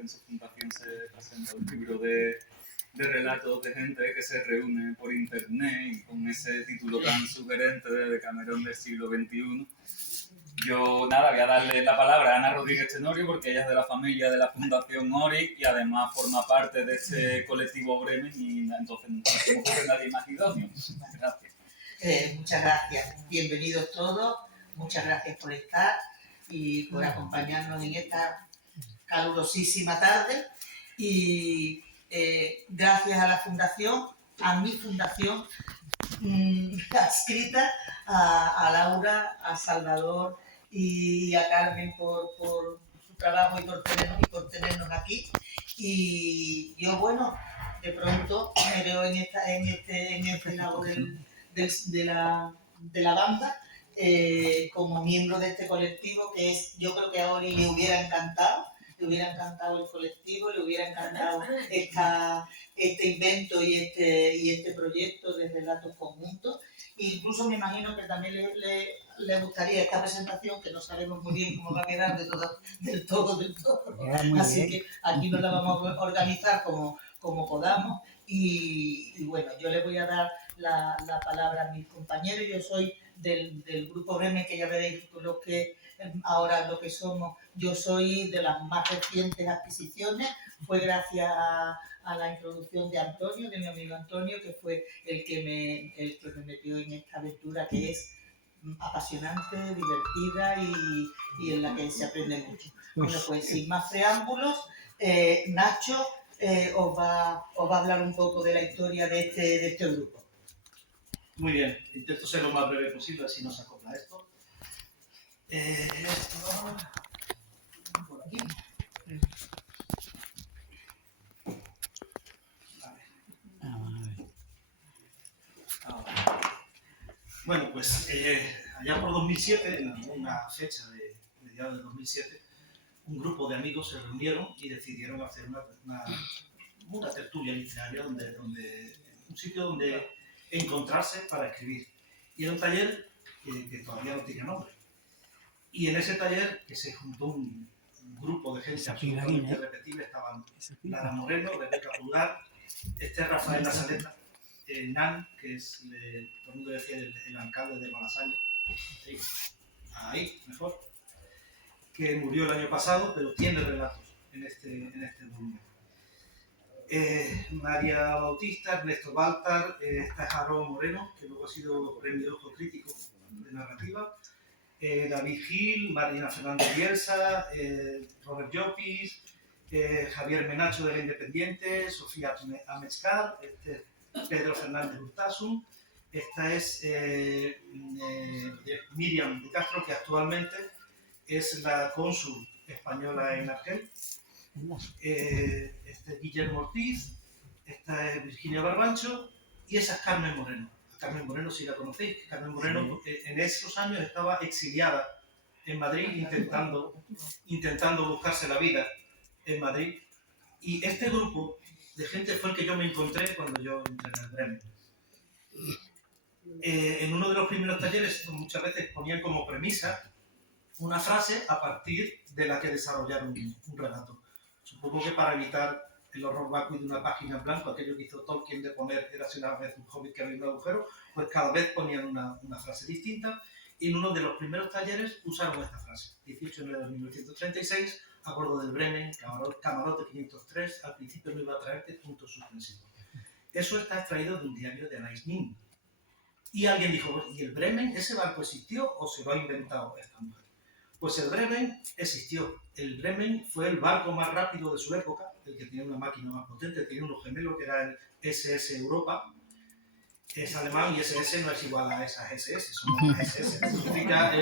en su fundación se presenta un libro de relatos de gente que se reúne por internet y con ese título tan sugerente de Decamerón del siglo XXI. Yo, nada, voy a darle la palabra a Ana Rodríguez Tenorio porque ella es de la familia de la Fundación ORI y además forma parte de este colectivo Bremen y entonces no tenemos que ser nadie más idóneo. Gracias. Muchas gracias. Bienvenidos todos. Muchas gracias por estar y por acompañarnos en esta calurosísima tarde. Y gracias a la Fundación, a mi Fundación, adscrita a Laura, a Salvador y a Carmen por su trabajo y por tenernos aquí. Y yo, bueno, de pronto me veo en este lado de la banda como miembro de este colectivo que es, yo creo que a Ori le hubiera encantado el colectivo, le hubiera encantado este invento y este proyecto de relatos conjuntos. Incluso me imagino que también le gustaría esta presentación, que no sabemos muy bien cómo va a quedar del todo. Así que aquí nos la vamos a organizar como podamos. Y bueno, yo le voy a dar la palabra a mis compañeros. Yo soy del grupo Bremen, que ya veréis lo que ahora lo que somos. Yo soy de las más recientes adquisiciones. Fue gracias a la introducción de Antonio, de mi amigo Antonio, que fue el que me metió en esta aventura que es apasionante, divertida y en la que se aprende mucho. Bueno, pues sin más preámbulos, Nacho os va a hablar un poco de la historia de este grupo. Muy bien, intento ser lo más breve posible, así no se acopla esto. Por aquí. Bueno, pues allá por 2007, en una fecha de mediados de 2007, un grupo de amigos se reunieron y decidieron hacer una tertulia literaria, un sitio donde encontrarse para escribir. Y era un taller que todavía no tenía nombre. Y en ese taller, que se juntó un grupo de gente absolutamente irrepetible, estaban Lara Moreno, Rebeca Pulgar, Rafael Lazaleta, Nan, que es, todo el mundo decía, el alcalde de Malasaña, ahí, mejor, que murió el año pasado, pero tiene relatos en este volumen. María Bautista, Ernesto Baltar, está Jaro Moreno, que luego ha sido premio Ojo Crítico de narrativa, David Gil, Marina Fernández Bielsa, Robert Llopis, Javier Menacho de La Independiente, Sofía Amezcar, Pedro Fernández Urtasun, esta es Miriam de Castro, que actualmente es la cónsul española en Argel, Guillermo Ortiz, esta es Virginia Barbancho y esa es Carmen Moreno. Carmen Moreno, si la conocéis, Carmen Moreno en esos años estaba exiliada en Madrid intentando buscarse la vida en Madrid. Y este grupo de gente fue el que yo me encontré cuando yo entré en el Bremen. En uno de los primeros talleres muchas veces ponían como premisa una frase a partir de la que desarrollaron un relato. Supongo que para evitar el horror vacui de una página en blanco, aquello que hizo Tolkien de poner érase una vez un hobbit que había un agujero, pues cada vez ponían una frase distinta. Y en uno de los primeros talleres usaron esta frase. 18 de enero de 1936, a bordo del Bremen, camarote 503, al principio no iba a traerte puntos suspensivos. Eso está extraído de un diario de Anais Nin. Y alguien dijo, ¿y el Bremen, ese barco existió o se lo ha inventado esta mujer? Pues el Bremen existió. El Bremen fue el barco más rápido de su época, el que tenía una máquina más potente, tenía uno gemelo que era el SS Europa. Es alemán y SS no es igual a esas SS, son las SS. Significa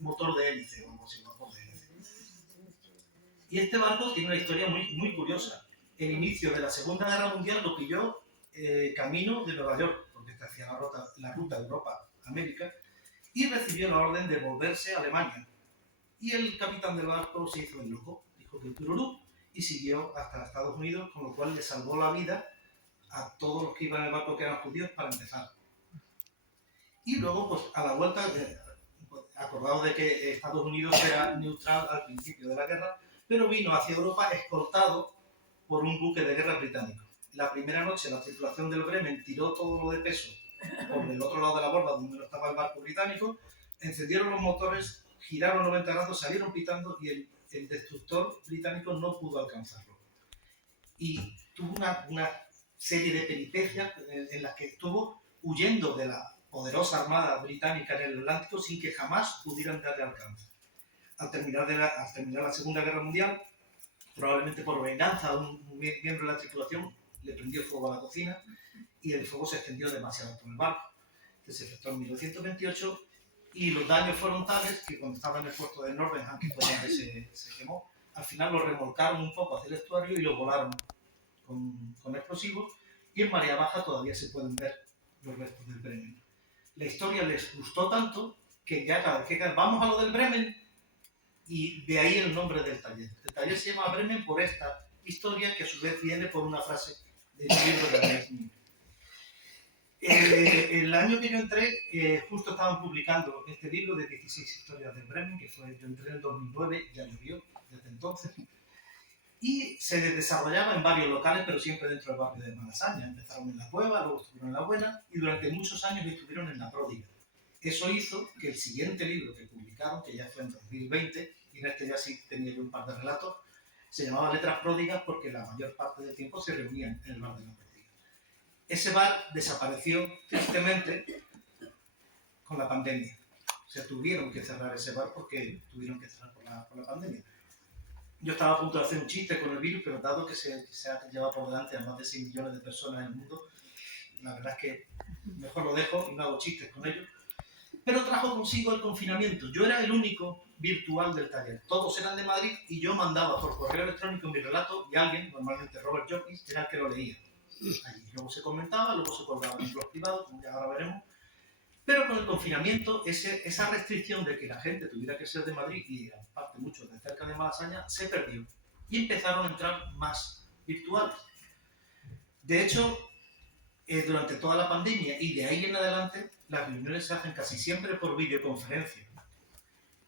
motor de hélice, vamos a decir, motor de hélice. Y este barco tiene una historia muy, muy curiosa. El inicio de la Segunda Guerra Mundial lo pilló camino de Nueva York, porque hacía la ruta de Europa a América, y recibió la orden de volverse a Alemania. Y el capitán del barco se hizo el loco, dijo que tururú, y siguió hasta Estados Unidos, con lo cual le salvó la vida a todos los que iban en el barco que eran judíos para empezar. Y luego, pues a la vuelta, acordado de que Estados Unidos era neutral al principio de la guerra, pero vino hacia Europa escoltado por un buque de guerra británico. La primera noche la tripulación del Bremen tiró todo lo de peso por el otro lado de la borda donde no estaba el barco británico, encendieron los motores, giraron 90 grados, salieron pitando y el destructor británico no pudo alcanzarlo. Y tuvo una serie de peripecias en las que estuvo huyendo de la poderosa armada británica en el Atlántico sin que jamás pudieran darle alcance. Al terminar la Segunda Guerra Mundial, probablemente por venganza, un miembro de la tripulación le prendió fuego a la cocina y el fuego se extendió demasiado por el barco, que se efectuó en 1928 y los daños fueron tales que cuando estaba en el puerto de Nordenham, que fue donde se quemó, al final lo remolcaron un poco hacia el estuario y lo volaron con explosivos y en marea baja todavía se pueden ver los restos del Bremen. La historia les gustó tanto que ya cada vez que vamos a lo del Bremen, y de ahí el nombre del taller. El taller se llama Bremen por esta historia que a su vez viene por una frase del libro de Bremen. El año que yo entré, justo estaban publicando este libro de 16 historias del Bremen, que fue, yo entré en el 2009, ya llovió desde entonces, y se desarrollaba en varios locales, pero siempre dentro del barrio de Malasaña. Empezaron en La Cueva, luego estuvieron en La Buena, y durante muchos años estuvieron en La Pródiga. Eso hizo que el siguiente libro que publicaron, que ya fue en 2020, y en este ya sí tenía yo un par de relatos, se llamaba Letras Pródigas porque la mayor parte del tiempo se reunían en el bar de La Pródiga. Ese bar desapareció tristemente con la pandemia. O sea, tuvieron que cerrar ese bar porque tuvieron que cerrar por la pandemia. Yo estaba a punto de hacer un chiste con el virus, pero dado que se ha llevado por delante a más de 6 millones de personas en el mundo, la verdad es que mejor lo dejo y no hago chistes con ello. Pero trajo consigo el confinamiento. Yo era el único virtual del taller. Todos eran de Madrid y yo mandaba por correo electrónico mi relato y alguien, normalmente Robert Jokins, era el que lo leía. Allí. Luego se comentaba, luego se colgaba en blogs privados, como ya ahora veremos. Pero con el confinamiento, esa restricción de que la gente tuviera que ser de Madrid y en parte muchos de cerca de Malasaña, se perdió. Y empezaron a entrar más virtuales. De hecho, durante toda la pandemia y de ahí en adelante, las reuniones se hacen casi siempre por videoconferencia.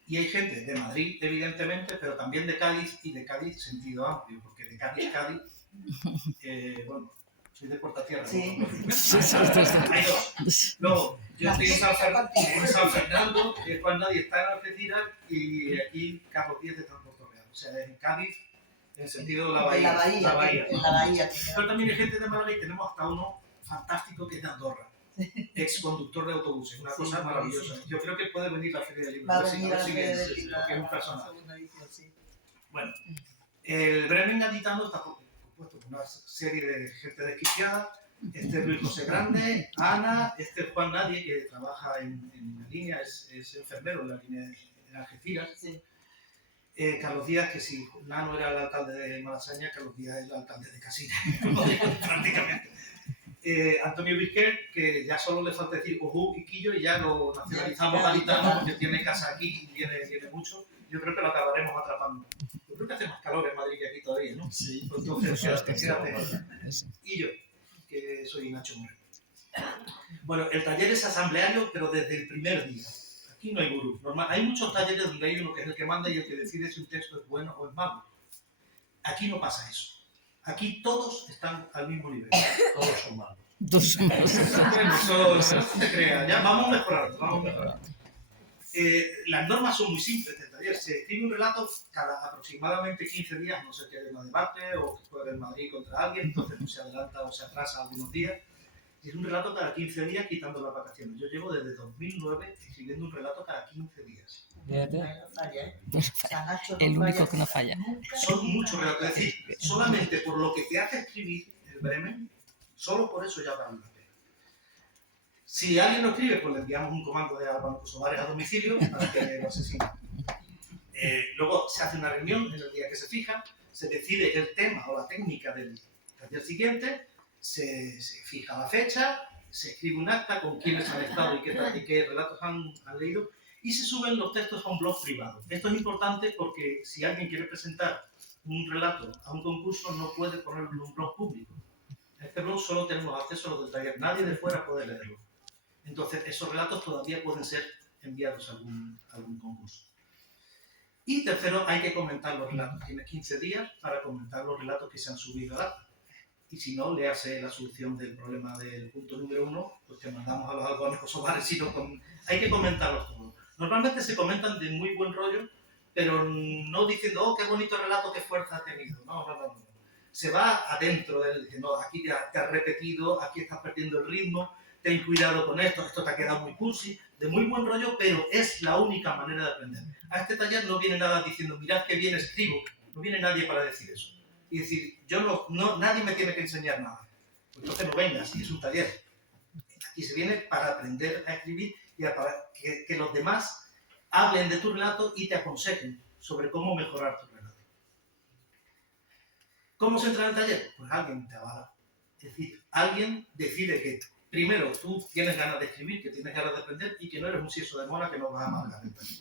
Y hay gente de Madrid, evidentemente, pero también de Cádiz, y de Cádiz sentido amplio, porque de Cádiz, bueno, soy de Portatierra. Sí. Hay dos. Luego, yo estoy en San Fernando, que es cuando nadie está en Algeciras, y aquí Carlos Díez de Transporte Real. O sea, en Cádiz, en el sentido de la bahía. En la bahía. Pero también hay gente de Málaga y tenemos hasta uno fantástico que es de Andorra. Ex conductor de autobuses, una cosa maravillosa. Yo creo que puede venir la Feria de Libros. Va a venir a la Feria de Libros, porque es un personaje. Sí. Bueno, el Bremen Gaditano está compuesto por una serie de gente desquiciada. Este es Luis José Grande, Ana, este es Juan Nadie, que trabaja en la línea, es enfermero en la línea de Algeciras. Sí. Carlos Díaz, que si Nano era el alcalde de Malasaña, Carlos Díaz es el alcalde de Casina, prácticamente. Antonio Vizquer, que ya solo le falta decir Ojú y Quillo y ya lo nacionalizamos gaditano porque tiene casa aquí y viene mucho. Yo creo que lo acabaremos atrapando. Yo creo que hace más calor en Madrid que aquí todavía, ¿no? Sí. Entonces, quédate. Y yo, que soy Nacho Moreno. Bueno, el taller es asambleario, pero desde el primer día. Aquí no hay gurús. Hay muchos talleres donde hay uno que es el que manda y el que decide si un texto es bueno o es malo. Aquí no pasa eso. Aquí todos están al mismo nivel. Todos son malos. Bueno, no se crea. Ya vamos mejorando. Las normas son muy simples del taller. Se escribe un relato cada aproximadamente 15 días, no sé qué hay un debate o que juega el Madrid contra alguien, entonces no se adelanta o se atrasa algunos días. Y es un relato cada 15 días quitando las vacaciones. Yo llevo desde 2009 escribiendo un relato cada 15 días. El único que no falla. Son muchos relatos. Es decir, solamente por lo que te hace escribir el Bremen, solo por eso ya vale la pena. Si alguien lo escribe, pues le enviamos un comando de Álvaro Kosovares a domicilio para que lo asesine. Luego se hace una reunión en el día que se fija, se decide el tema o la técnica del taller siguiente, se fija la fecha, se escribe un acta con quiénes han estado y qué relatos han leído y se suben los textos a un blog privado. Esto es importante porque si alguien quiere presentar un relato a un concurso no puede ponerlo en un blog público. En este blog solo tenemos acceso a los del taller, nadie de fuera puede leerlo. Entonces esos relatos todavía pueden ser enviados a algún concurso. Y tercero, hay que comentar los relatos. Tienes 15 días para comentar los relatos que se han subido al acta. Y si no, léase la solución del problema del punto número 1, pues te mandamos a los halcones kosovares. Hay que comentarlos todos. Normalmente se comentan de muy buen rollo, pero no diciendo, oh, qué bonito relato, qué fuerza ha tenido. No. Se va adentro de él, diciendo, aquí te has repetido, aquí estás perdiendo el ritmo, ten cuidado con esto te ha quedado muy cursi, de muy buen rollo, pero es la única manera de aprender. A este taller no viene nada diciendo, mirad qué bien escribo, no viene nadie para decir eso. Y decir, nadie me tiene que enseñar nada. Pues entonces no vengas, y es un taller. Aquí se viene para aprender a escribir y para que los demás hablen de tu relato y te aconsejen sobre cómo mejorar tu relato. ¿Cómo se entra en el taller? Pues alguien te avala. Es decir, alguien decide que primero tú tienes ganas de escribir, que tienes ganas de aprender y que no eres un sieso de mona que no vas a amargar el taller.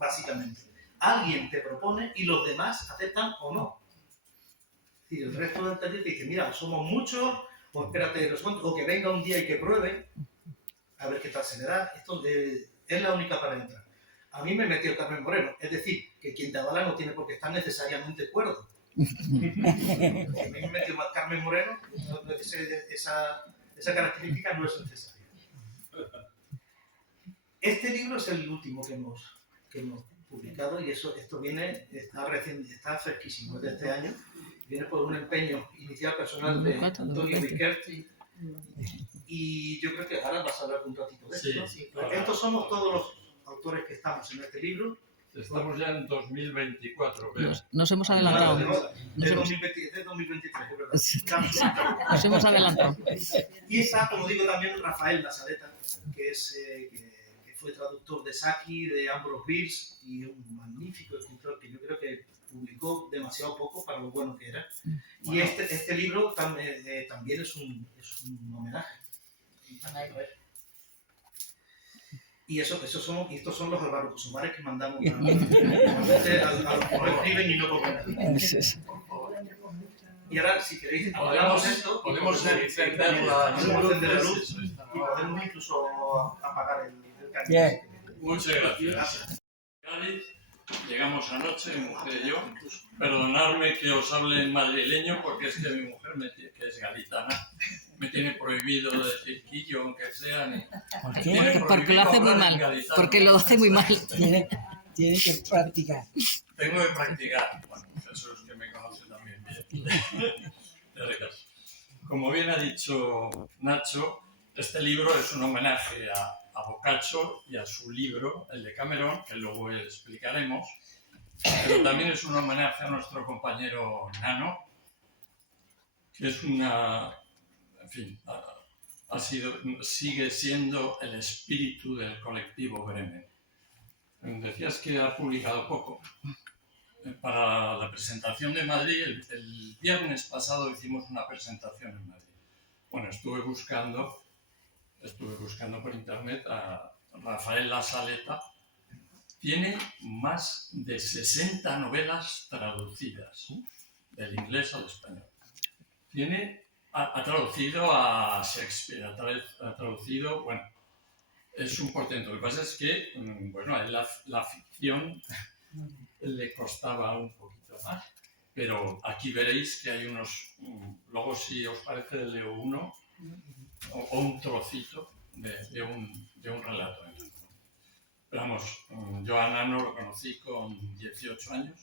Básicamente. Alguien te propone y los demás aceptan o no. Es decir, el resto del taller te dice, mira, somos muchos, o espérate, o que venga un día y que pruebe, a ver qué tal se le da. Esto es la única para entrar. A mí me metió Carmen Moreno, es decir, que quien te avala no tiene por qué estar necesariamente cuerdo. A mí me metió Carmen Moreno, esa característica no es necesaria. Este libro es el último que hemos publicado y esto está fresquísimo, es de este año. Viene por un empeño inicial personal de Antonio Viquer. Y yo creo que ahora vas a hablar un ratito de esto, ¿no? Sí, Estos somos todos los autores que estamos en este libro. Estamos ya en 2024, ¿ves? Nos hemos adelantado. Es 2023, es verdad. Nos hemos adelantado. Y está, como digo, también Rafael Lazareta, que fue traductor de Saki, de Ambrose Bierce, y un magnífico escritor que yo creo que publicó demasiado poco para lo bueno que era. Y este libro también es un homenaje. Y estos son los Álvaro Kosovares que mandamos a los que no escriben y no comentan. Y ahora, si queréis, hablamos esto. Podemos encender la luz y podemos incluso apagar el cañón. Bien. Muchas gracias. Llegamos anoche, mi mujer y yo. Perdonadme que os hable en madrileño porque es que mi mujer, que es galitana, me tiene prohibido decir quillo, aunque sea ni... ¿Por qué? Porque lo hace muy mal. Porque lo hace muy mal. Tiene que practicar. Tengo que practicar. Bueno, eso es que me conoce también bien. Como bien ha dicho Nacho, este libro es un homenaje a Boccaccio y a su libro, el de Cameron, que luego explicaremos, pero también es un homenaje a nuestro compañero Nano, que es sigue siendo el espíritu del colectivo Bremen. Decías que ha publicado poco. Para la presentación de Madrid, el viernes pasado hicimos una presentación en Madrid. Bueno, estuve buscando por internet a Rafael Lazareta. Tiene más de 60 novelas traducidas, del inglés al español. Ha traducido a Shakespeare, ha traducido, bueno, es un portento. Lo que pasa es que, bueno, a él la ficción le costaba un poquito más, pero aquí veréis que hay unos, luego si os parece leo uno, o un trocito de un relato. Pero vamos, yo a Nano lo conocí con 18 años.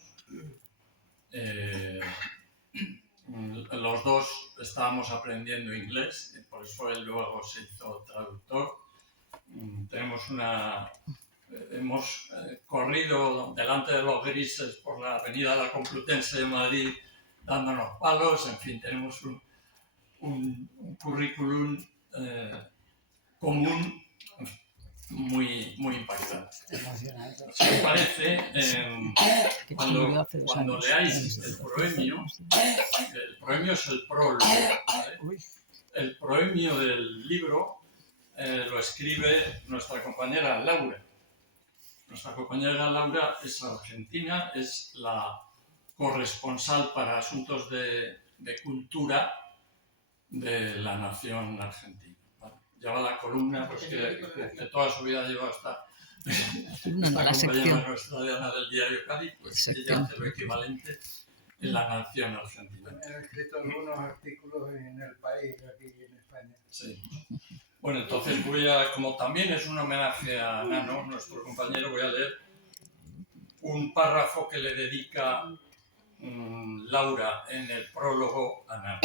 Los dos estábamos aprendiendo inglés, por eso él luego se hizo traductor. Hemos corrido delante de los grises por la avenida La Complutense de Madrid dándonos palos, en fin, tenemos un currículum común muy impactante. Si os parece, cuando leáis el proemio es el prólogo, ¿vale? El proemio del libro lo escribe nuestra compañera Laura. Nuestra compañera Laura es argentina, es la corresponsal para asuntos de cultura de la nación argentina. ¿Vale? Lleva la columna, pues que toda su vida lleva hasta No, esta la compañera sección. nuestra de Ana del diario Cádiz, pues Sección. ella hace lo equivalente en la nación argentina. He escrito algunos artículos en El País, aquí en España. Sí. Bueno, entonces como también es un homenaje a Nano, nuestro compañero, voy a leer un párrafo que le dedica Laura en el prólogo a Nano.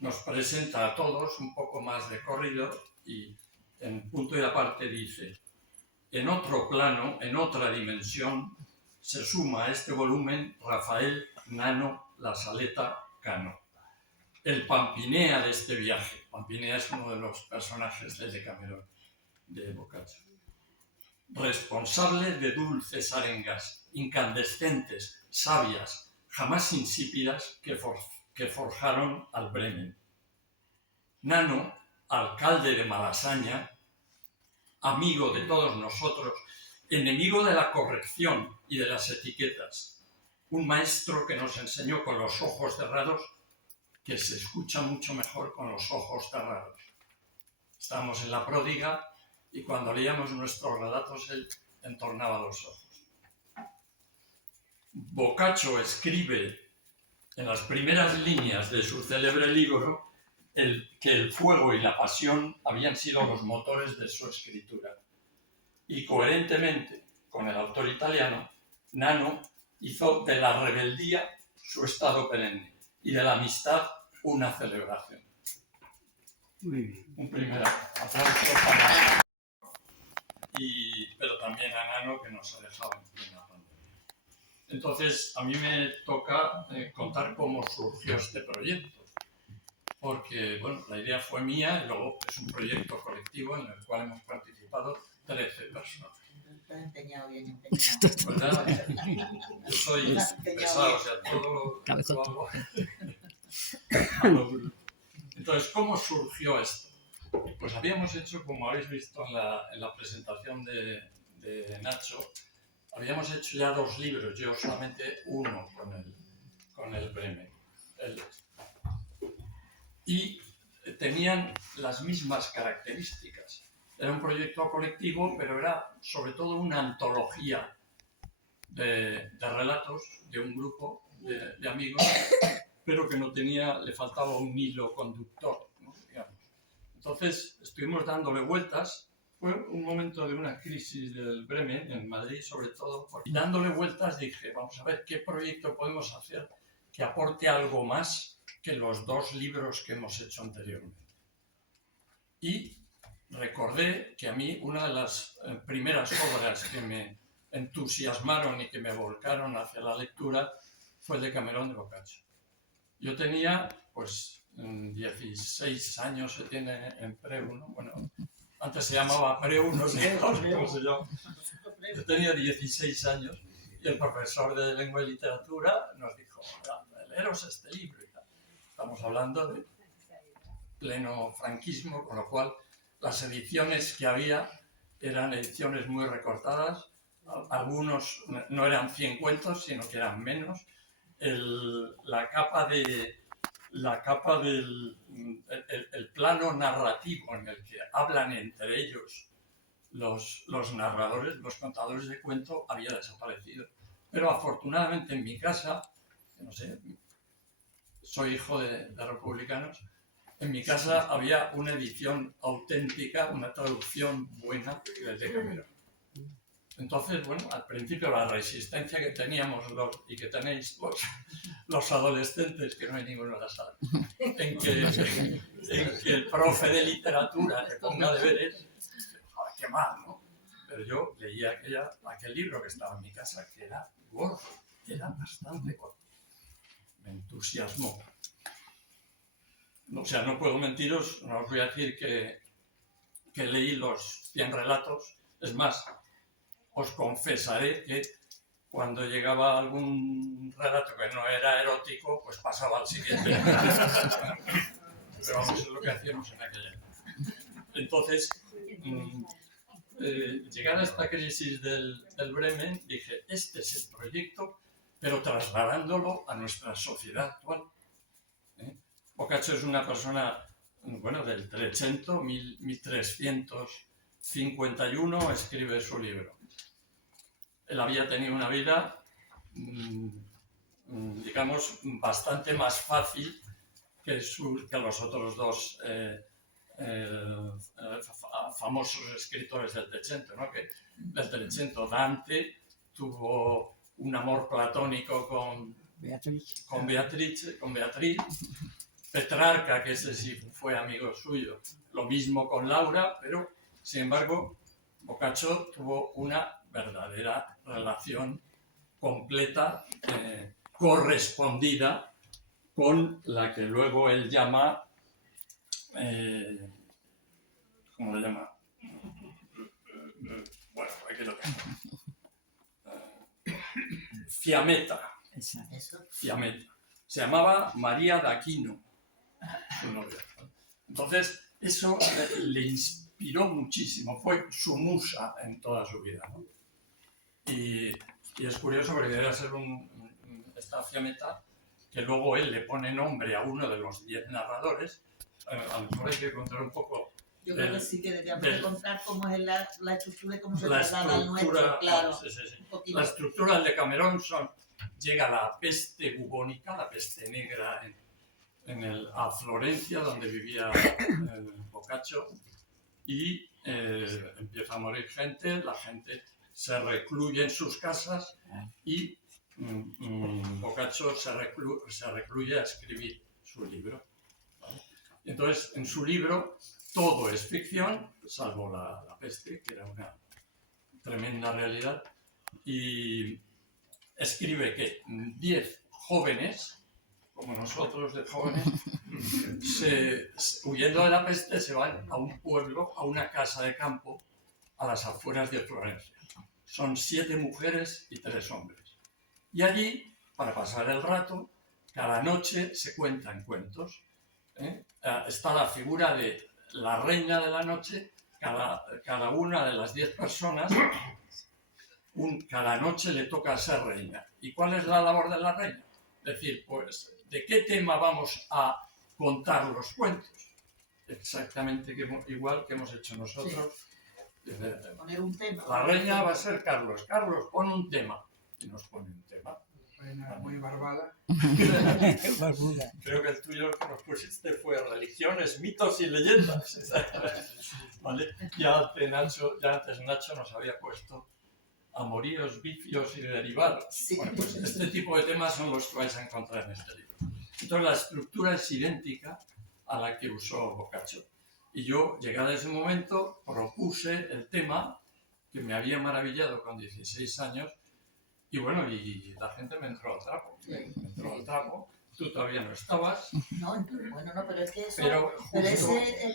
Nos presenta a todos un poco más de corrido y en punto y aparte dice: en otro plano, en otra dimensión, se suma a este volumen Rafael Nano La Saleta Cano, el Pampinea de este viaje. Pampinea es uno de los personajes de Decamerón, de Boccaccio. Responsable de dulces arengas, incandescentes, sabias, jamás insípidas, que forjaron al Bremen. Nano, alcalde de Malasaña, amigo de todos nosotros, enemigo de la corrección y de las etiquetas, un maestro que nos enseñó con los ojos cerrados que se escucha mucho mejor con los ojos cerrados. Estábamos en La Pródiga y cuando leíamos nuestros relatos él entornaba los ojos. Boccaccio escribe en las primeras líneas de su célebre libro que el fuego y la pasión habían sido los motores de su escritura. Y coherentemente con el autor italiano, Nano hizo de la rebeldía su estado perenne y de la amistad una celebración. Muy bien. Un primer aplauso para... pero también a Nano, que nos ha dejado en plena pandemia. Entonces, a mí me toca contar cómo surgió este proyecto. Porque, bueno, la idea fue mía y luego es un proyecto colectivo en el cual hemos participado 13 personas. Está empeñado, bien empeñado. ¿Verdad? Yo soy pesado, o sea, todo lo hago. Entonces, ¿cómo surgió esto? Pues habíamos hecho, como habéis visto en la presentación de Nacho, habíamos hecho ya 2 libros, yo solamente uno con el Bremen. Y tenían las mismas características. Era un proyecto colectivo, pero era sobre todo una antología de relatos de un grupo de amigos, pero que le faltaba un hilo conductor, ¿no? Digamos. Entonces estuvimos dándole vueltas. Fue un momento de una crisis del Bremen, en Madrid sobre todo, y dándole vueltas dije, vamos a ver qué proyecto podemos hacer que aporte algo más que los 2 libros que hemos hecho anteriormente. Y recordé que a mí una de las primeras obras que me entusiasmaron y que me volcaron hacia la lectura fue el Decamerón de Boccaccio. Yo tenía, pues, 16 años, se tiene en Pre-1, bueno, antes se llamaba Pre-1, no sé cómo se llama. Yo tenía 16 años y el profesor de Lengua y Literatura nos dijo, leeros este libro. Estamos hablando de pleno franquismo, con lo cual las ediciones que había eran ediciones muy recortadas, algunos no eran 100 cuentos, sino que eran menos. La capa del plano narrativo en el que hablan entre ellos los narradores, los contadores de cuento, había desaparecido. Pero afortunadamente en mi casa, no sé, soy hijo de republicanos, en mi casa había una edición auténtica, una traducción buena del Decamerón. Entonces, bueno, al principio la resistencia que teníamos y que tenéis los adolescentes, que no hay ninguno en la sala, en que el profe de literatura le ponga deberes, ¡ay, qué mal!, ¿no? Pero yo leía aquel libro que estaba en mi casa, que era gordo, era bastante gordo. Me entusiasmó. O sea, no puedo mentiros, no os voy a decir que leí los 100 relatos. Es más, os confesaré que cuando llegaba algún relato que no era erótico, pues pasaba al siguiente. Pero vamos, es lo que hacíamos en aquella época. Entonces, llegada a esta crisis del Bremen, dije, este es el proyecto, pero trasladándolo a nuestra sociedad actual. Boccaccio es una persona, bueno, del 300, 1300 51 escribe su libro. Él había tenido una vida, digamos, bastante más fácil que los otros dos famosos escritores del Trecento, ¿no? Que del Trecento, Dante tuvo un amor platónico con Beatriz, Petrarca, que ese sí fue amigo suyo, lo mismo con Laura, pero sin embargo Boccaccio tuvo una verdadera relación completa, correspondida con la que luego él llama, ¿cómo le llama? Bueno, aquí lo tengo. Fiametta. Eso. Fiametta. Se llamaba María d'Aquino, su novia. Entonces, eso le inspiró muchísimo, fue su musa en toda su vida, ¿no? Y es curioso porque debe ser esta Fiametta, que luego él le pone nombre a uno de los 10 narradores. A lo mejor hay que contar un poco. Yo creo que sí que deberíamos contar cómo es la estructura y cómo se traslada al nuestro, claro. Sí. La estructura del Decamerón llega la peste bubónica, la peste negra a Florencia, donde vivía Boccaccio, y empieza a morir gente, la gente se recluye en sus casas y Boccaccio se recluye a escribir su libro. ¿Vale? Entonces, en su libro todo es ficción, salvo la peste, que era una tremenda realidad, y escribe que 10 jóvenes, como nosotros de jóvenes, huyendo de la peste, se van a un pueblo, a una casa de campo, a las afueras de Florencia. Son 7 mujeres y 3 hombres. Y allí, para pasar el rato, cada noche se cuentan cuentos. Está la figura de la reina de la noche, cada una de las 10 personas, cada noche le toca ser reina. ¿Y cuál es la labor de la reina? Decir, pues, ¿de qué tema vamos a contar los cuentos? Exactamente igual que hemos hecho nosotros. Sí. Poner un tema. La reina va a ser Carlos. Carlos, pon un tema. Y nos pone un tema. Muy barbada. Creo que el tuyo que nos pusiste fue religiones, mitos y leyendas. ¿Vale? Ya antes Nacho nos había puesto amoríos, vicios y derivados. Sí. Bueno, pues este tipo de temas son los que vais a encontrar en este libro. Entonces la estructura es idéntica a la que usó Boccaccio. Y yo, llegado a ese momento, propuse el tema que me había maravillado con 16 años. Y bueno, y la gente me entró al trapo. Tú todavía no estabas. No, bueno, no, pero es que eso, pero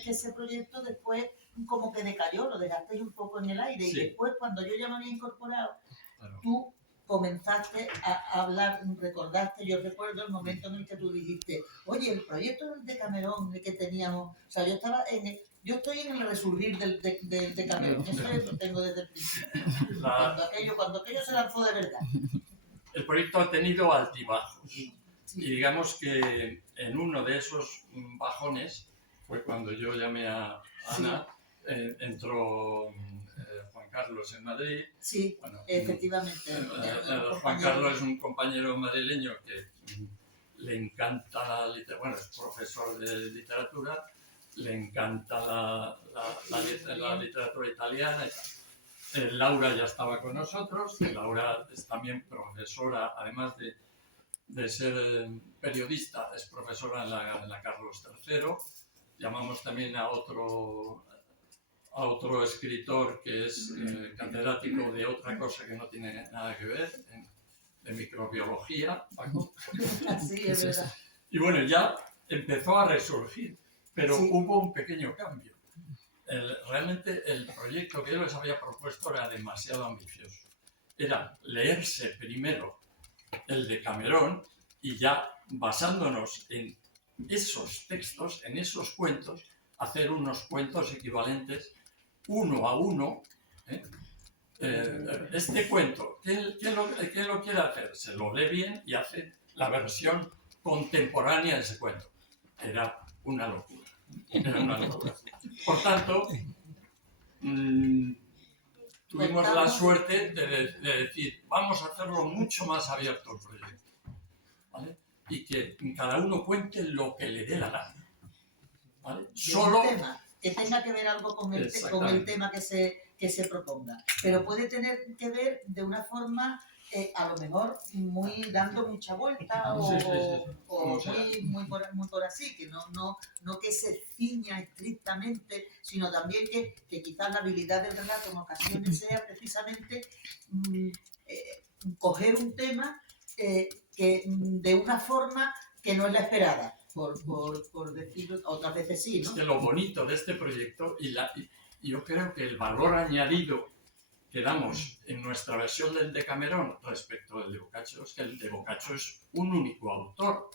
ese proyecto después como que decayó, lo dejasteis un poco en el aire. Sí. Y después, cuando yo ya me había incorporado, claro, tú comenzaste a hablar, recordaste, yo recuerdo el momento en el que tú dijiste, oye, el proyecto del Decamerón que teníamos, o sea, yo estoy en el resurgir del Decamerón, eso lo tengo desde el principio, cuando aquello se lanzó de verdad. El proyecto ha tenido altibajos, sí. Y digamos que en uno de esos bajones fue cuando yo llamé a Ana, sí. Entró Juan Carlos en Madrid. Sí, bueno, efectivamente. Juan Carlos es un compañero madrileño que le encanta la literatura, bueno, es profesor de literatura, le encanta la literatura italiana. Laura ya estaba con nosotros, y Laura es también profesora, además de ser periodista, es profesora en la Carlos III. Llamamos también a otro escritor que es catedrático de otra cosa que no tiene nada que ver, de microbiología, Paco. Sí, es verdad. Y bueno, ya empezó a resurgir, pero sí, hubo un pequeño cambio. Realmente el proyecto que yo les había propuesto era demasiado ambicioso. Era leerse primero el Decamerón y ya basándonos en esos textos, en esos cuentos, hacer unos cuentos equivalentes uno a uno. Este cuento, ¿quién lo quiere hacer? Se lo lee bien y hace la versión contemporánea de ese cuento. Era una locura. Por tanto, tuvimos la suerte de decir, vamos a hacerlo mucho más abierto el proyecto, ¿vale? Y que cada uno cuente lo que le dé la gana, ¿vale? Solo... Un tema que tenga que ver algo con el tema que se proponga, pero puede tener que ver de una forma a lo mejor dando mucha vuelta o muy por así, que no que se ciña estrictamente, sino también que quizás la habilidad del relato en ocasiones sea precisamente coger un tema que de una forma que no es la esperada, por decirlo, otras veces sí, ¿no? Es que lo bonito de este proyecto y yo creo que el valor añadido que damos en nuestra versión del Decamerón respecto al de Boccaccio es que el de Boccaccio es un único autor.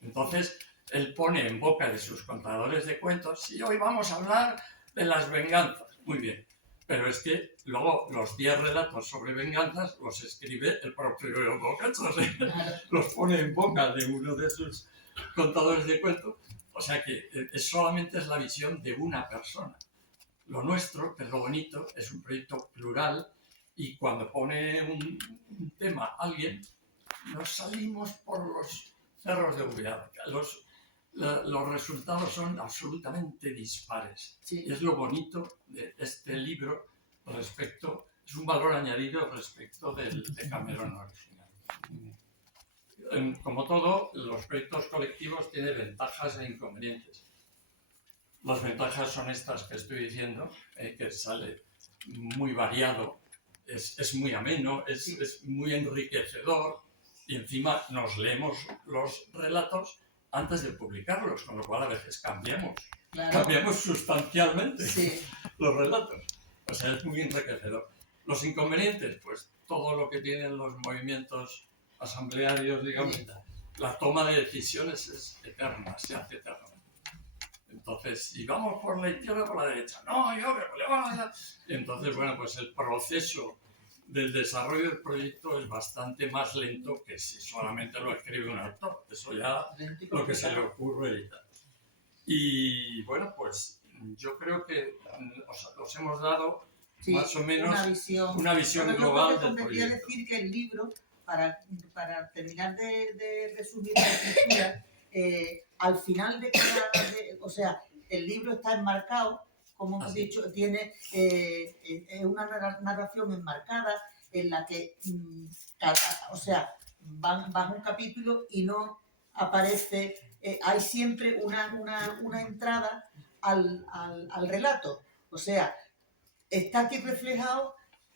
Entonces, él pone en boca de sus contadores de cuentos, y hoy vamos a hablar de las venganzas. Muy bien, pero es que luego los 10 relatos sobre venganzas los escribe el propio Boccaccio, o sea, los pone en boca de uno de sus contadores de cuentos. O sea que solamente es la visión de una persona. Lo nuestro, que es lo bonito, es un proyecto plural, y cuando pone un tema alguien, nos salimos por los cerros de Úbeda. Los resultados son absolutamente dispares. Sí. Y es lo bonito de este libro es un valor añadido respecto del Decamerón original. Como todo, los proyectos colectivos tienen ventajas e inconvenientes. Las ventajas son estas que estoy diciendo, que sale muy variado, es muy ameno, es muy enriquecedor, y encima nos leemos los relatos antes de publicarlos, con lo cual a veces cambiamos sustancialmente los relatos. O sea, es muy enriquecedor. Los inconvenientes, pues todo lo que tienen los movimientos asamblearios, digamos, la toma de decisiones es eterna, se hace eterna. Entonces, si vamos por la izquierda o por la derecha, no, yo creo que... Entonces, bueno, pues el proceso del desarrollo del proyecto es bastante más lento que si solamente lo escribe un autor. Eso ya lo que se le ocurre y tal. Y bueno, pues yo creo que os hemos dado más o menos una visión global del proyecto. Yo decir que el libro, para terminar de resumir la escritura, al final de cada... o sea, el libro está enmarcado, como hemos dicho, tiene una narración enmarcada en la que van un capítulo y no aparece, hay siempre una entrada al relato. O sea, está aquí reflejado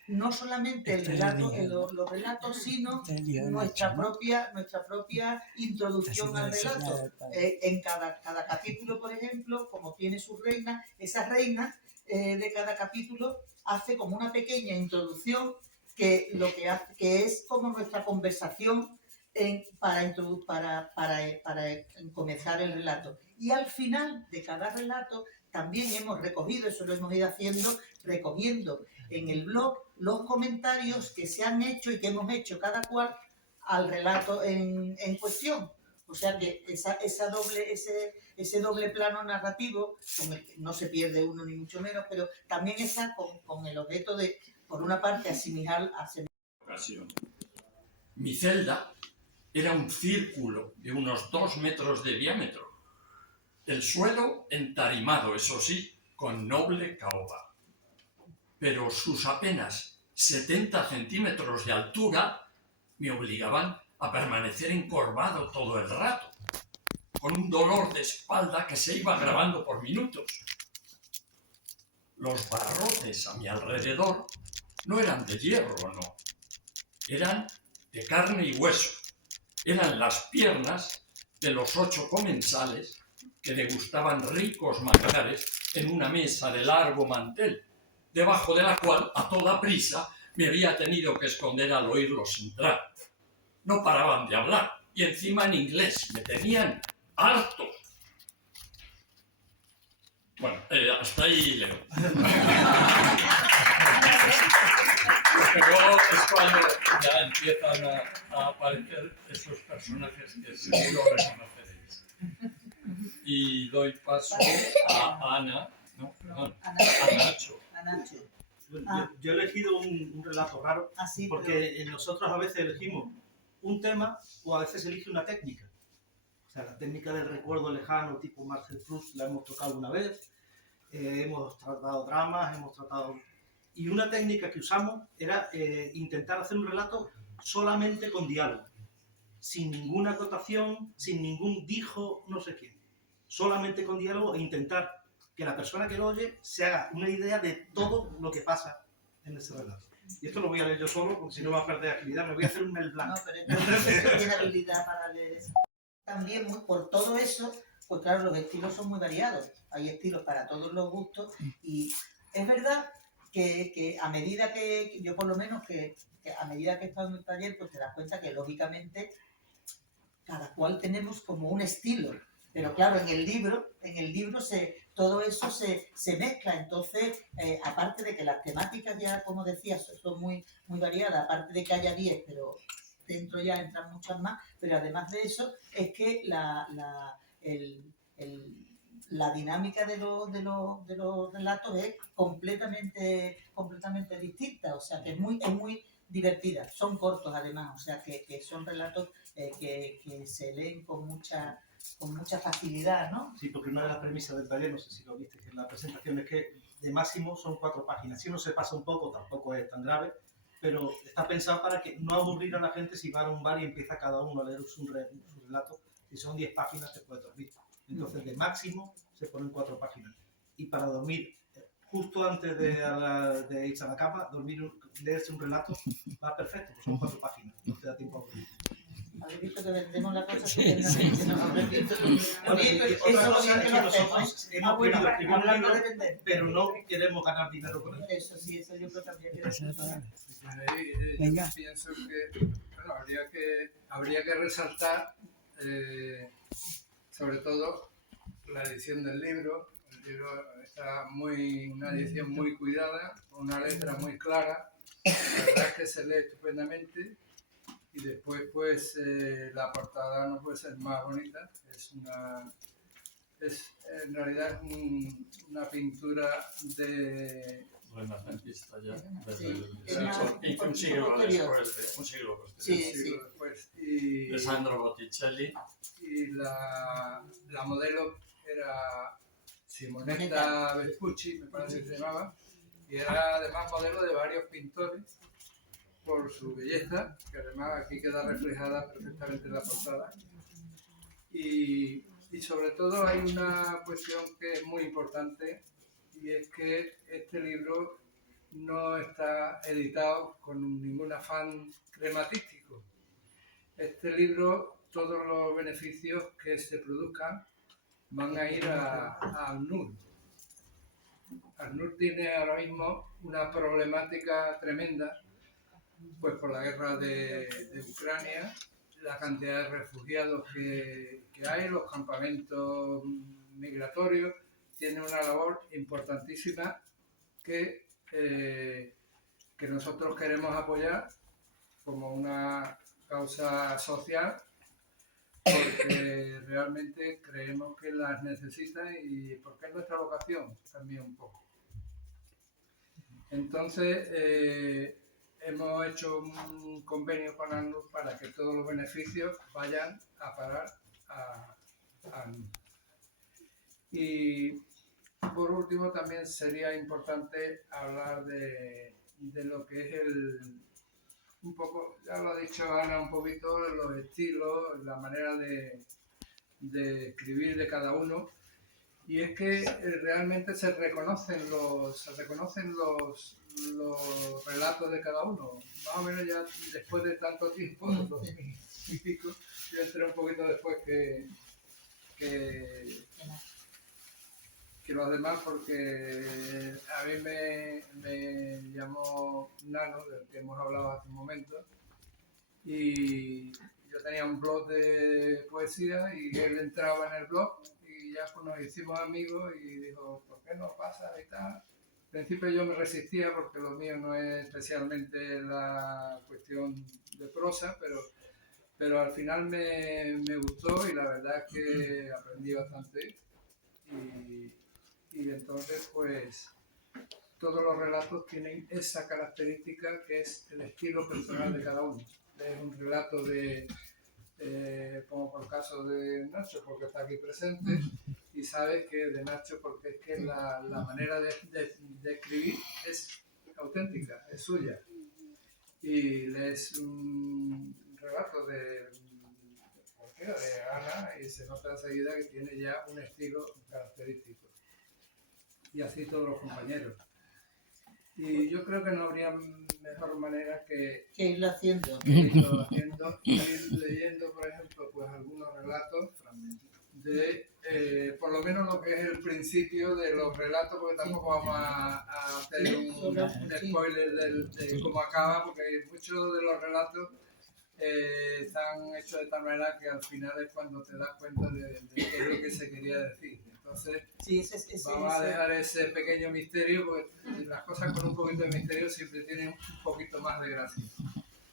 no solamente el relato, los relatos, sino nuestra propia introducción al relato. En cada capítulo, por ejemplo, como tiene su reina, esa reina de cada capítulo hace como una pequeña introducción que lo que hace, que es como nuestra conversación para comenzar el relato. Y al final de cada relato también hemos recogido, eso lo hemos ido haciendo, recogiendo en el blog los comentarios que se han hecho y que hemos hecho cada cual al relato en cuestión. O sea que ese doble plano narrativo, con el que no se pierde uno ni mucho menos, pero también está con el objeto de, por una parte, asimilar. Mi celda era un círculo de unos 2 metros de diámetro. El suelo entarimado, eso sí, con noble caoba. Pero sus apenas 70 centímetros de altura me obligaban a permanecer encorvado todo el rato, con un dolor de espalda que se iba agravando por minutos. Los barrotes a mi alrededor no eran de hierro, no. Eran de carne y hueso. Eran las piernas de los 8 comensales que degustaban ricos manjares en una mesa de largo mantel, debajo de la cual, a toda prisa, me había tenido que esconder al oírlos entrar. No paraban de hablar, y encima en inglés, me tenían harto. Bueno, hasta ahí leo. Pero es cuando ya empiezan a aparecer esos personajes que seguro reconoceréis. Y doy paso a Ana, no, perdón, a Nacho. a Nacho. Yo he elegido un relato raro, Así, porque nosotros a veces elegimos un tema o a veces elige una técnica. O sea, la técnica del recuerdo lejano, tipo Marcel Proust, la hemos tocado una vez. Hemos tratado dramas, hemos tratado... Y una técnica que usamos era intentar hacer un relato solamente con diálogo, sin ninguna acotación, sin ningún dijo no sé quién. Solamente con diálogo e intentar que la persona que lo oye se haga una idea de todo lo que pasa en ese relato. Y esto lo voy a leer yo solo, porque si no va a perder agilidad, me voy a hacer un mail blanco. No, pero entonces tiene habilidad para leer eso. También, por todo eso, pues claro, los estilos son muy variados. Hay estilos para todos los gustos y es verdad que a medida que yo por lo menos que a medida que he estado en el taller, pues te das cuenta que lógicamente cada cual tenemos como un estilo. Pero claro, en el libro todo eso se mezcla. Entonces, aparte de que las temáticas ya, como decías, son muy, muy variadas, aparte de que haya 10, pero dentro ya entran muchas más, pero además de eso, es que la dinámica de los relatos es completamente distinta, o sea que es muy divertida. Son cortos además, o sea que son relatos que se leen con mucha facilidad, ¿no? Sí, porque una de las premisas del taller, no sé si lo viste, que en la presentación es que de máximo son 4 páginas. Si uno se pasa un poco, tampoco es tan grave, pero está pensado para que no aburrir a la gente si va a un bar y empieza cada uno a leer su relato. Si son 10 páginas te puedes dormir. Entonces de máximo se ponen 4 páginas. Y para dormir, justo antes de irse a la cama, leerse un relato va perfecto, porque son 4 páginas, no te da tiempo a dormir. Habéis visto que vendemos la cosa que Otra cosa es que nosotros hemos querido escribir un libro, de vender. pero no queremos ganar dinero con él. Eso sí, eso yo creo también. Yo pienso que bueno, habría que resaltar sobre todo la edición del libro. El libro está una edición muy cuidada, una letra muy clara. La verdad es que se lee estupendamente. Y después, pues, la portada no puede ser más bonita. En realidad es una pintura de... renacentista ya, Sí, un siglo después, un siglo Sí, siglo después. Y, de Sandro Botticelli. y la modelo era Simonetta Vespucci, me parece que se llamaba, y era además modelo de varios pintores por su belleza, que además aquí queda reflejada perfectamente en la portada. Y sobre todo hay una cuestión que es muy importante, y es que este libro no está editado con ningún afán crematístico. Este libro, todos los beneficios que se produzcan van a ir a ACNUR. ACNUR tiene ahora mismo una problemática tremenda, pues por la guerra de Ucrania, la cantidad de refugiados que hay, los campamentos migratorios. Tiene una labor importantísima que nosotros queremos apoyar como una causa social, porque realmente creemos que las necesitan y porque es nuestra vocación también un poco. Entonces, hemos hecho un convenio con ACNUR para que todos los beneficios vayan a parar a ACNUR. Y por último, también sería importante hablar de lo que es un poco, ya lo ha dicho Ana un poquito, los estilos, la manera de escribir de cada uno. Y es que realmente se reconocen los relatos de cada uno. Más o menos ya después de tanto tiempo, 2000 y pico, yo entré un poquito después que los demás, porque a mí me llamó Nano, del que hemos hablado hace un momento, y yo tenía un blog de poesía y él entraba en el blog y ya pues nos hicimos amigos y dijo, ¿por qué no pasa y tal? Al principio yo me resistía porque lo mío no es especialmente la cuestión de prosa, pero al final me gustó y la verdad es que aprendí bastante y entonces pues todos los relatos tienen esa característica que es el estilo personal de cada uno. Es un relato como por el caso de Nacho, porque está aquí presente, y sabe que de Nacho porque es que la manera de escribir es auténtica, es suya. Y lees un relato de Ana y se nota enseguida que tiene ya un estilo característico. Y así todos los compañeros. Y yo creo que no habría mejor manera que irlo haciendo. irlo haciendo, ir leyendo, por ejemplo, pues algunos relatos de por lo menos lo que es el principio de los relatos, porque tampoco vamos a hacer un spoiler de cómo acaba, porque muchos de los relatos están hechos de tal manera que al final es cuando te das cuenta de qué es lo que se quería decir. Entonces, vamos a dejar ese pequeño misterio, porque las cosas con un poquito de misterio siempre tienen un poquito más de gracia.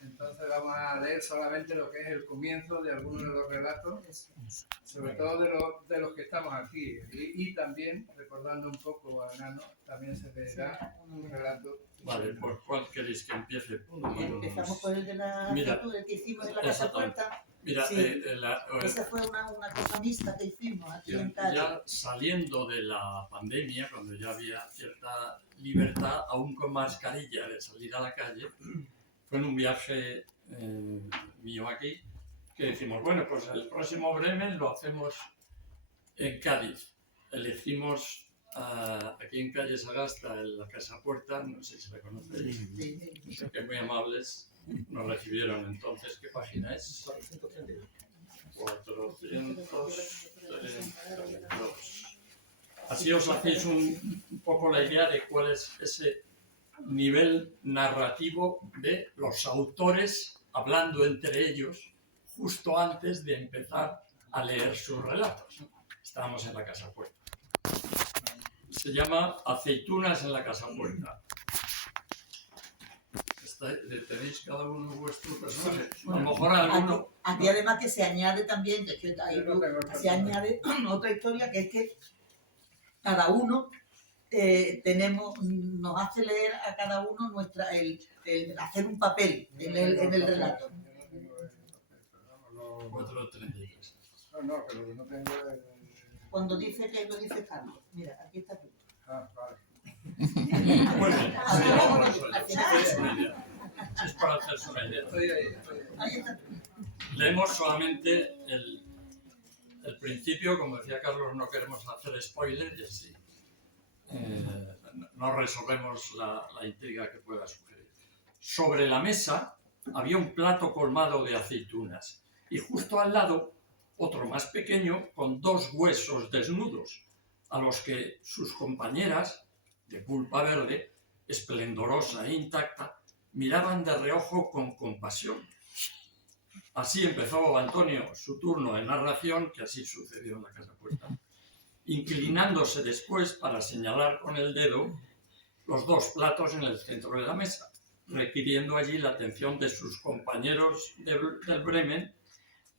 Entonces vamos a leer solamente lo que es el comienzo de algunos de los relatos, sobre todo de los que estamos aquí. Y también, recordando un poco a Nano, también se leerá un relato. Vale, ¿por cuál queréis que empiece? Empezamos por el de la actitud que hicimos en la Casa Puerta. Mira, sí. Esa fue una cosa mixta que hicimos aquí en Cádiz. Ya saliendo de la pandemia, cuando ya había cierta libertad, aún con mascarilla, de salir a la calle, fue en un viaje mío aquí, que decimos, bueno, pues el próximo Bremen lo hacemos en Cádiz. Elegimos aquí en calle Sagasta, en la Casa Puerta, no sé si la conocéis, que muy amables nos recibieron entonces. ¿Qué página es? 432. Así os hacéis un poco la idea de cuál es ese nivel narrativo de los autores hablando entre ellos justo antes de empezar a leer sus relatos. Estábamos en la Casa Puerta. Se llama Aceitunas en la Casa Puerta. ¿Tenéis cada uno vuestro personaje? A lo mejor alguno... Aquí además que se añade también, se añade otra historia, que es que cada uno nos hace leer a cada uno hacer un papel en el relato. 433. No, pero no tengo... Cuando dice que lo dice Carlos, mira, aquí está tú. Ah, vale. Muy bien. Es para hacerse una idea. Ahí está. Leemos solamente el principio, como decía Carlos, no queremos hacer spoiler y así no resolvemos la intriga que pueda sugerir. Sobre la mesa había un plato colmado de aceitunas y justo al lado otro más pequeño con 2 huesos desnudos, a los que sus compañeras, de pulpa verde, esplendorosa e intacta, miraban de reojo con compasión. Así empezó Antonio su turno de narración, que así sucedió en la Casa Puerta, inclinándose después para señalar con el dedo los 2 platos en el centro de la mesa, requiriendo allí la atención de sus compañeros del Bremen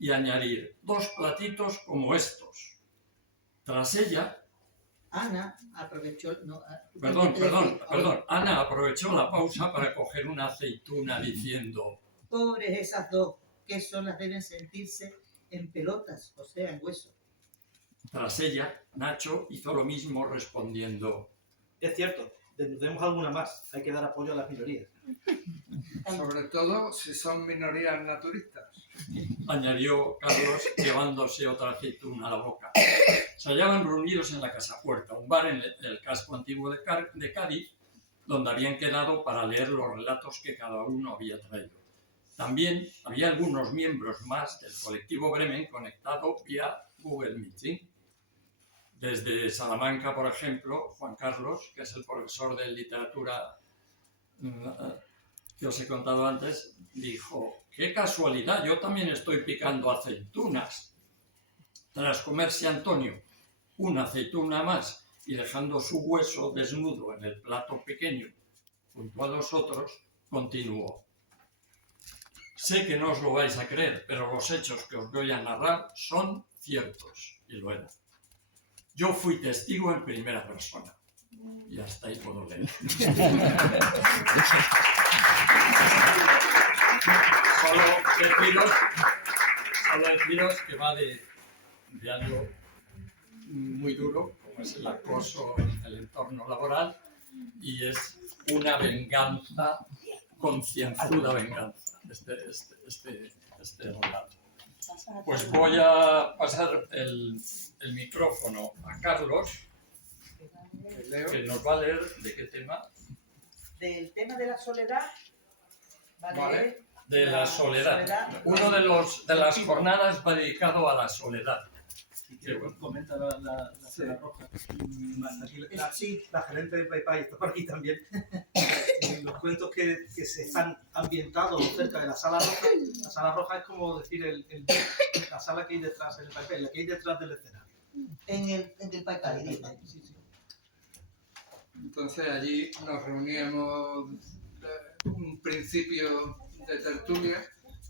y añadir 2 platitos como estos. Tras ella... Ana aprovechó... Ana aprovechó la pausa para coger una aceituna diciendo... Pobres esas 2, que solas deben sentirse en pelotas, o sea, en hueso. Tras ella, Nacho hizo lo mismo respondiendo... Es cierto, desnudemos alguna más, hay que dar apoyo a las minorías. Sobre todo si son minorías naturistas. Añadió Carlos, llevándose otra aceituna a la boca. Se hallaban reunidos en la Casa Puerta, un bar en el casco antiguo de Cádiz, donde habían quedado para leer los relatos que cada uno había traído. También había algunos miembros más del colectivo Bremen conectado vía Google Meeting. Desde Salamanca, por ejemplo, Juan Carlos, que es el profesor de literatura que os he contado antes, dijo: ¡qué casualidad! Yo también estoy picando aceitunas. Tras comerse Antonio una aceituna más y dejando su hueso desnudo en el plato pequeño junto a los otros, continuó: sé que no os lo vais a creer, pero los hechos que os voy a narrar son ciertos, y lo eran. Yo fui testigo en primera persona. Y hasta ahí puedo leer. Solo deciros que va de algo muy duro, como es el acoso en el entorno laboral, y es una venganza, concienzuda venganza, este relato. Pues voy a pasar el micrófono a Carlos, que nos va a leer de qué tema. Del tema de la soledad, Vale. De la soledad. Uno de las jornadas va dedicado a la soledad. Que comenta la Cela Roja. Aquí la gerente de PayPay está por aquí también. Los cuentos que se están ambientados cerca de la Sala Roja es como decir la sala que hay detrás, el PayPay, la que hay detrás del escenario. En el PayPay. Sí, sí. Entonces allí nos reuníamos un principio de tertulia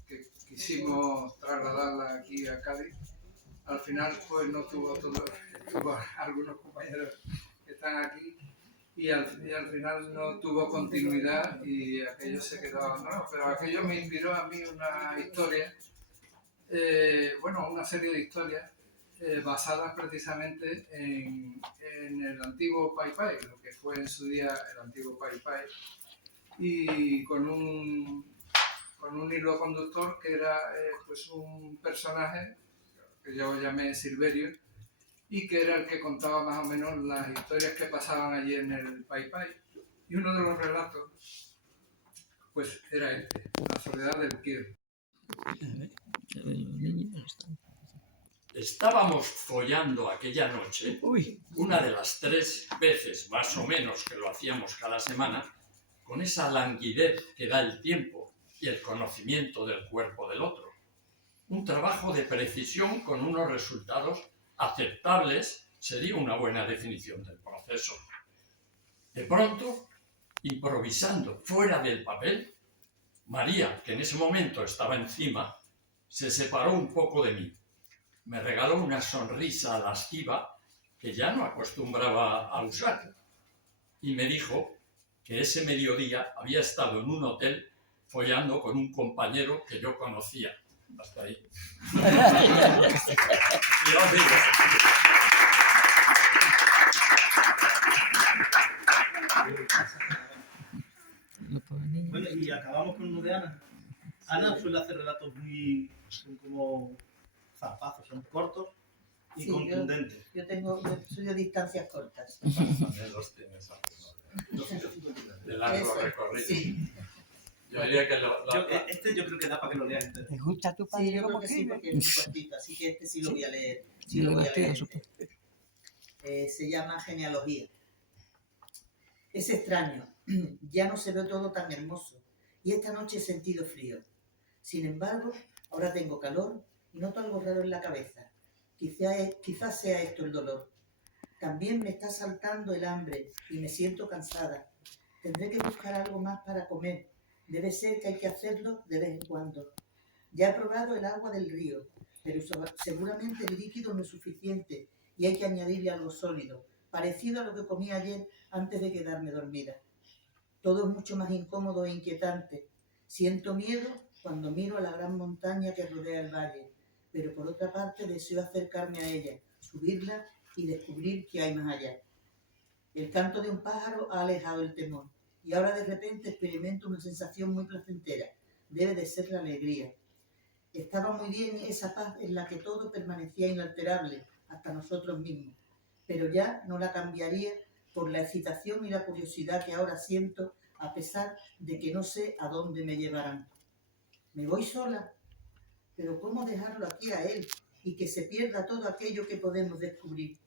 que quisimos trasladarla aquí a Cádiz. Al final pues no tuvo algunos compañeros que están aquí y al final no tuvo continuidad y aquello se quedó abandonado. Pero aquello me inspiró a mí una historia, una serie de historias basadas precisamente en el antiguo PayPay, lo que fue en su día el antiguo PayPay, y con un hilo conductor que era pues un personaje que yo llamé Silverio y que era el que contaba más o menos las historias que pasaban allí en el PayPay. Y uno de los relatos pues era la soledad del Quiero. Estábamos follando aquella noche, una de las 3 veces más o menos que lo hacíamos cada semana, con esa languidez que da el tiempo y el conocimiento del cuerpo del otro. Un trabajo de precisión con unos resultados aceptables sería una buena definición del proceso. De pronto, improvisando fuera del papel, María, que en ese momento estaba encima, se separó un poco de mí. Me regaló una sonrisa lasciva que ya no acostumbraba a usar y me dijo que ese mediodía había estado en un hotel follando con un compañero que yo conocía. Hasta ahí. Bueno, y acabamos con uno de Ana. Ana suele hacer relatos son como zarpazos, son cortos y Sí, contundentes. Yo soy de distancias cortas. También los tienes de largo recorrido. Sí. Yo diría que Yo creo que da para que lo leas entero. ¿Te gusta tu Sí, padre yo creo como que sí, escribe? porque es muy cortito, así que este sí lo voy a leer. Sí lo voy a leer. Se llama Genealogía. Es extraño, ya no se ve todo tan hermoso y esta noche he sentido frío. Sin embargo, ahora tengo calor y noto algo raro en la cabeza. Quizás sea esto el dolor. También me está saltando el hambre y me siento cansada. Tendré que buscar algo más para comer. Debe ser que hay que hacerlo de vez en cuando. Ya he probado el agua del río, pero seguramente el líquido no es suficiente y hay que añadirle algo sólido, parecido a lo que comí ayer antes de quedarme dormida. Todo es mucho más incómodo e inquietante. Siento miedo cuando miro a la gran montaña que rodea el valle, pero por otra parte deseo acercarme a ella, subirla y descubrir qué hay más allá. El canto de un pájaro ha alejado el temor y ahora de repente experimento una sensación muy placentera. Debe de ser la alegría. Estaba muy bien esa paz en la que todo permanecía inalterable, hasta nosotros mismos, pero ya no la cambiaría por la excitación y la curiosidad que ahora siento, a pesar de que no sé a dónde me llevarán. Me voy sola, pero ¿cómo dejarlo aquí a él y que se pierda todo aquello que podemos descubrir?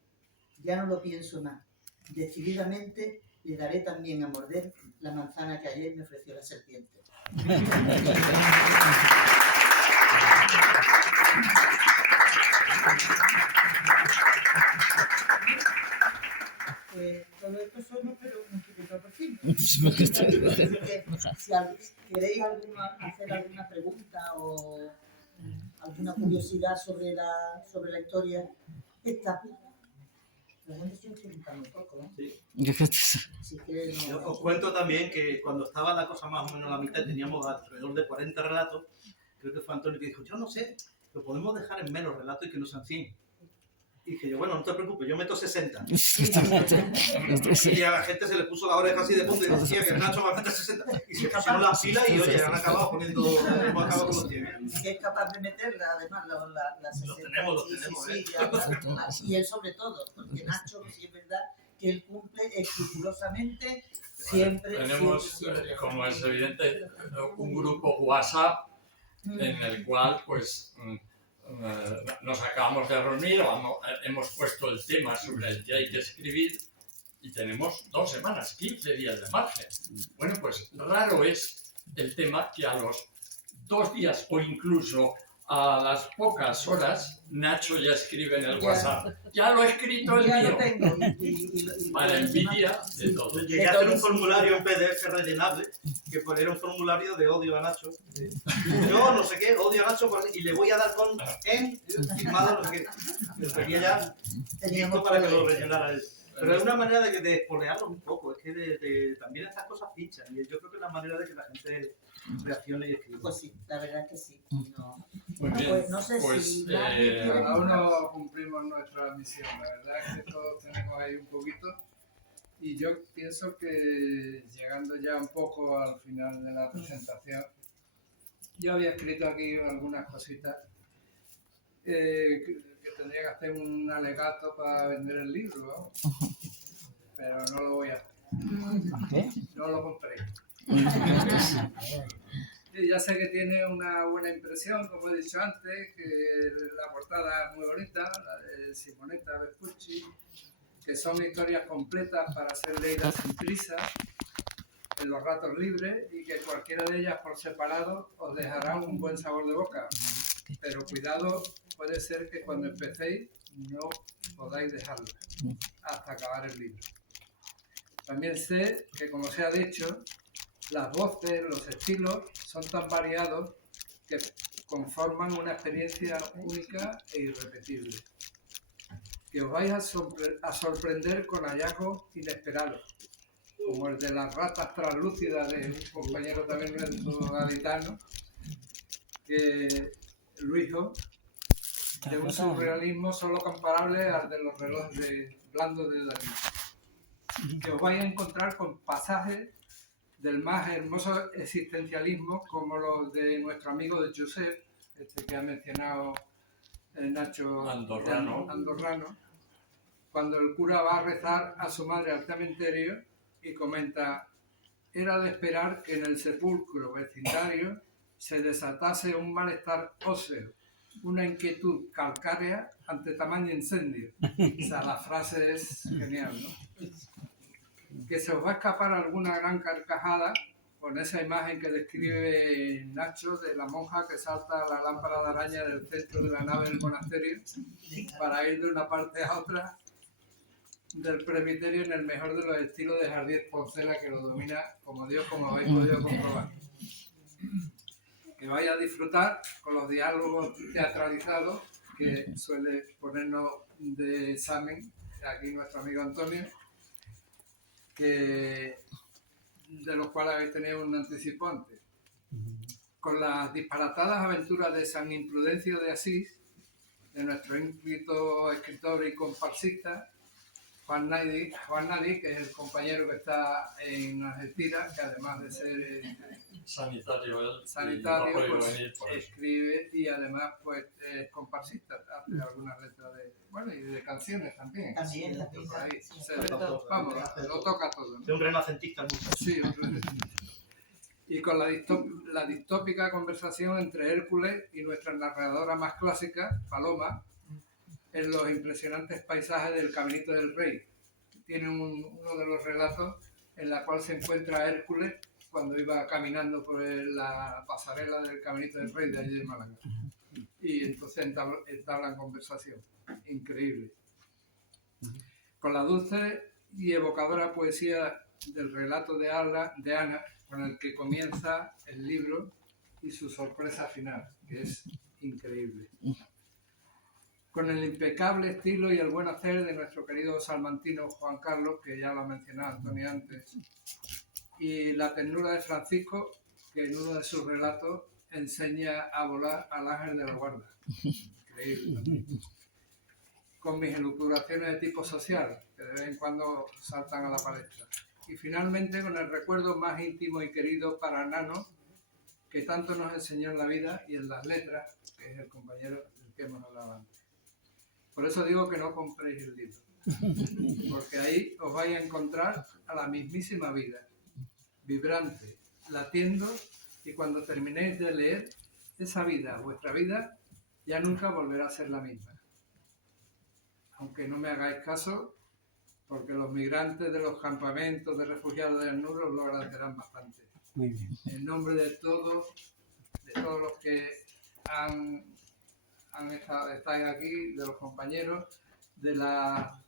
Ya no lo pienso más. Decididamente le daré también a morder la manzana que ayer me ofreció la serpiente. Todo esto solo, pero un poquito por fin. Si queréis hacer alguna pregunta o alguna curiosidad sobre la historia, esta. Así que Yo no. os cuento también que cuando estaba la cosa más o menos a la mitad, teníamos alrededor de 40 relatos. Creo que fue Antonio que dijo, yo no sé, lo podemos dejar en menos relatos y que no sean 100. Y dije yo, bueno, no te preocupes, yo meto 60. Y a la gente se le puso la oreja así de punta y decía que Nacho va a meter 60. Y se pusieron las pilas y oye, han acabado poniendo, hemos acabado con los 100. Que es capaz de meterla, además, la 60. Lo tenemos, Sí, ya, y él sobre todo, porque Nacho, sí es verdad, que él cumple escrupulosamente siempre. Tenemos, siempre. como es evidente, un grupo WhatsApp en el cual pues nos acabamos de reunir, hemos puesto el tema sobre el que hay que escribir y tenemos 2 semanas, 15 días de margen. Bueno, pues raro es el tema que a los 2 días o incluso a las pocas horas Nacho ya escribe en el WhatsApp. Ya lo he escrito el Ya mío. lo tengo. Para envidia de todo. Llegué a hacer un formulario en PDF rellenable, que era un formulario de odio a Nacho. Yo no sé qué, odio a Nacho y le voy a dar con firmado, no sé qué. Lo tenía ya listo para que lo rellenara él. Pero es una manera de espolearlo un poco, es que también estas cosas pinchan. Y yo creo que es la manera de que la gente reaccione y escriba. Pues sí, la verdad que sí. No. Muy bien. Pues no sé Pues, si nadie quiere Cada uno cumplimos nuestra misión. La verdad es que todos tenemos ahí un poquito. Y yo pienso que llegando ya un poco al final de la presentación, yo había escrito aquí algunas cositas que tendría que hacer un alegato para vender el libro, ¿no? Pero no lo voy a hacer. No lo compré. Y ya sé que tiene una buena impresión, como he dicho antes, que la portada es muy bonita, la de Simonetta Vespucci, que son historias completas para ser leídas sin prisa, en los ratos libres, y que cualquiera de ellas por separado os dejará un buen sabor de boca. Pero cuidado, puede ser que cuando empecéis no podáis dejarla hasta acabar el libro. También sé que, como se ha dicho, las voces, los estilos son tan variados que conforman una experiencia única e irrepetible. Que os vais a sorprender con hallazgos inesperados, como el de las ratas translúcidas de un compañero también nuestro gaditano, que Luijo, de un surrealismo solo comparable al de los relojes blandos de Dalí. Que os vais a encontrar con pasajes del más hermoso existencialismo, como los de nuestro amigo de Josep, este que ha mencionado Nacho Andorrano, cuando el cura va a rezar a su madre al cementerio y comenta: era de esperar que en el sepulcro vecindario se desatase un malestar óseo, una inquietud calcárea ante tamaño incendio. O sea, la frase es genial, ¿no? Que se os va a escapar alguna gran carcajada con esa imagen que describe Nacho de la monja que salta la lámpara de araña del centro de la nave del monasterio para ir de una parte a otra del presbiterio en el mejor de los estilos de Jardier Poncela, que lo domina como Dios, como habéis podido comprobar. Que vaya a disfrutar con los diálogos teatralizados que suele ponernos de examen aquí nuestro amigo Antonio, de los cuales habéis tenido un anticipo antes. Con las disparatadas aventuras de San Imprudencio de Asís, de nuestro ínclito escritor y comparsista, Juan Nadi, que es el compañero que está en Algeciras, que además de ser sanitario, no pues, escribe y además pues es comparsista, hace algunas letras y de canciones también. También la por ahí. Vamos, lo toca todo, ¿no? Es un renacentista mucho. Sí, un renacentista. Y con la distópica conversación entre Hércules y nuestra narradora más clásica, Paloma, en los impresionantes paisajes del Caminito del Rey. Tiene uno de los relatos en la cual se encuentra Hércules cuando iba caminando por la pasarela del Caminito del Rey de allí de Málaga. Y entonces entablan conversación. Increíble. Con la dulce y evocadora poesía del relato de Ana, con el que comienza el libro y su sorpresa final, que es increíble. con el impecable estilo y el buen hacer de nuestro querido salmantino Juan Carlos, que ya lo ha mencionado Antonio antes, y la ternura de Francisco, que en uno de sus relatos enseña a volar al ángel de la guarda. Increíble. Con mis elucubraciones de tipo social, que de vez en cuando saltan a la palestra. Y finalmente con el recuerdo más íntimo y querido para Nano, que tanto nos enseñó en la vida y en las letras, que es el compañero del que hemos hablado antes. Por eso digo que no compréis el libro, porque ahí os vais a encontrar a la mismísima vida, vibrante, latiendo, y cuando terminéis de leer, esa vida, vuestra vida, ya nunca volverá a ser la misma. Aunque no me hagáis caso, porque los migrantes de los campamentos de refugiados de ACNUR os lo agradecerán bastante. Muy bien. En nombre de todos los que estáis aquí, de los compañeros, de la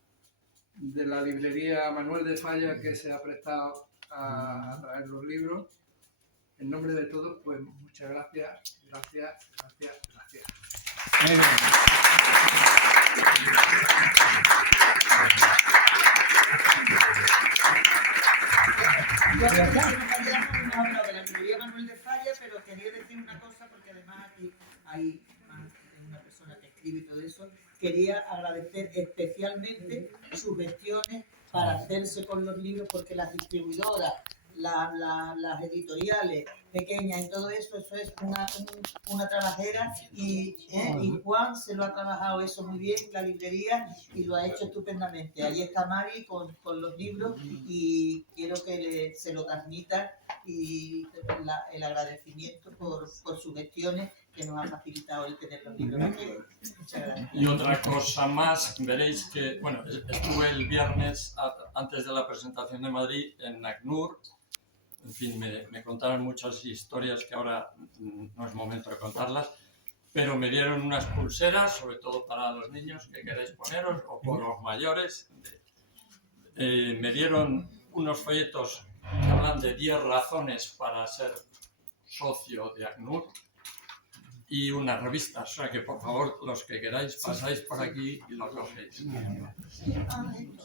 librería Manuel de Falla, que se ha prestado a traer los libros. En nombre de todos, pues muchas gracias, gracias, gracias, gracias. Muy bien. Yo creo que nos vayamos y hemos hablado de la librería Manuel de Falla, pero quería decir una cosa, porque además aquí hay una persona que escribe y todo eso. Quería agradecer especialmente sus gestiones para hacerse con los libros, porque las distribuidoras, las editoriales pequeñas y todo eso es una trabajera, y Juan se lo ha trabajado eso muy bien, la librería, y lo ha hecho estupendamente. Ahí está Mari con los libros, y quiero que se lo transmita, y el agradecimiento por sus gestiones, que nos ha facilitado el tener los libros aquí. Muchas gracias. Y otra cosa más, veréis que, bueno, estuve el viernes antes de la presentación de Madrid en ACNUR. En fin, me contaron muchas historias que ahora no es momento de contarlas, pero me dieron unas pulseras, sobre todo para los niños que queráis poneros, o por los mayores. Me dieron unos folletos que hablan de 10 razones para ser socio de ACNUR, y unas revistas, o sea que por favor, los que queráis, pasáis por aquí y los cogéis.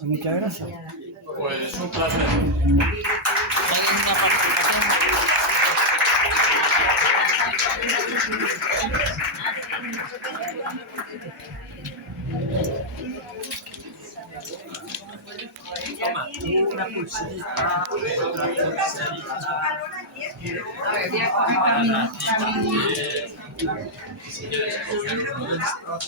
Muchas gracias. Pues un placer. Hay una participación. Toma, una pulserita. Si quieres coger uno de estos.